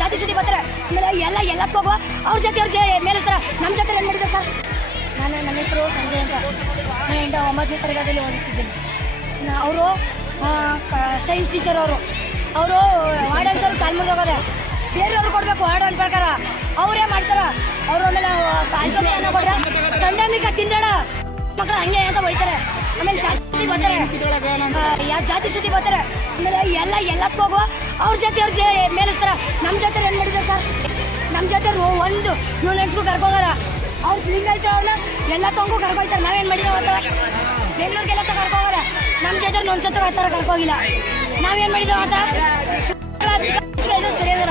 ಜಾತಿ ಸುದ್ದಿ ಬರ್ತಾರೆ. ಆಮೇಲೆ ಎಲ್ಲಕ್ಕೆ ಹೋಗುವ ಅವ್ರ ಜೊತೆ ಮೇಲಿಸ್ತಾರ. ನಮ್ಮ ಜೊತೆ ಏನು ಮಾಡಿದೆ ಸರ್? ನನ್ನ ಹೆಸರು ಸಂಜಯ್ ಅಂತ. ನಾನು 9ನೇ ತರಗತಿಯಲ್ಲಿ ಓದುತ್ತಿದ್ದೇನೆ. ಅವರು ಸೈನ್ಸ್ ಟೀಚರ್. ಅವರು ವಾರ್ಡನ್ ಸರ್ ಕಾಲ್ ಮುಂದೆ ಹೋಗೋದೆ ಬೇರೆಯವ್ರು ಕೊಡಬೇಕು ವಾರ್ಡನ್ ಪ್ರಕಾರ. ಅವರೇ ಮಾಡ್ತಾರ. ಅವರು ಆಮೇಲೆ ತಂಡಮಿಕ ತಿಂದಾಡ ಮಕ್ಕಳು ಹಂಗೆ ಅಂತ ಹೋಯ್ತಾರೆ. ಆಮೇಲೆ ಜಾತಿ ಬರ್ತಾರೆ. ಜಾತಿ ಸುದ್ದಿ ಬರ್ತಾರೆ. ಆಮೇಲೆ ಎಲ್ಲಕ್ಕೆ ಹೋಗುವ ಅವ್ರ ಜೊತೆ ಮೇಲಿಸ್ತಾರ. ನಮ್ಮ ಜೊತೆ ಏನು ಮಾಡಿದೆ ಸರ್? ನಮ್ಮ ಜೊತೆ ಒಂದು ಯೂನಿಟ್ಸ್ಗೂ ಕರ್ಕೋಗಾರ. ಅವ್ರು ಫಿಲ್ಮ್ ಹೇಳ್ತಾರವ್ರನ್ನ ಎಲ್ಲ ತಗೊಂಡು ಕರ್ಕೊಯ್ತಾರೆ. ನಾವೇನು ಮಾಡಿದೇವ ಅಂತ ಬೆಂಗಳೂರಿಗೆಲ್ಲ ಕರ್ಕೋಗಾರ. ನಮ್ಮ ಜೊತೆ ಒಂದ್ಸತ್ತ ಆ ಥರ ಕರ್ಕೋಗಿಲ್ಲ. ನಾವೇನು ಮಾಡಿದೇವ ಅಂತ ಸರಿಯಾದ್ರ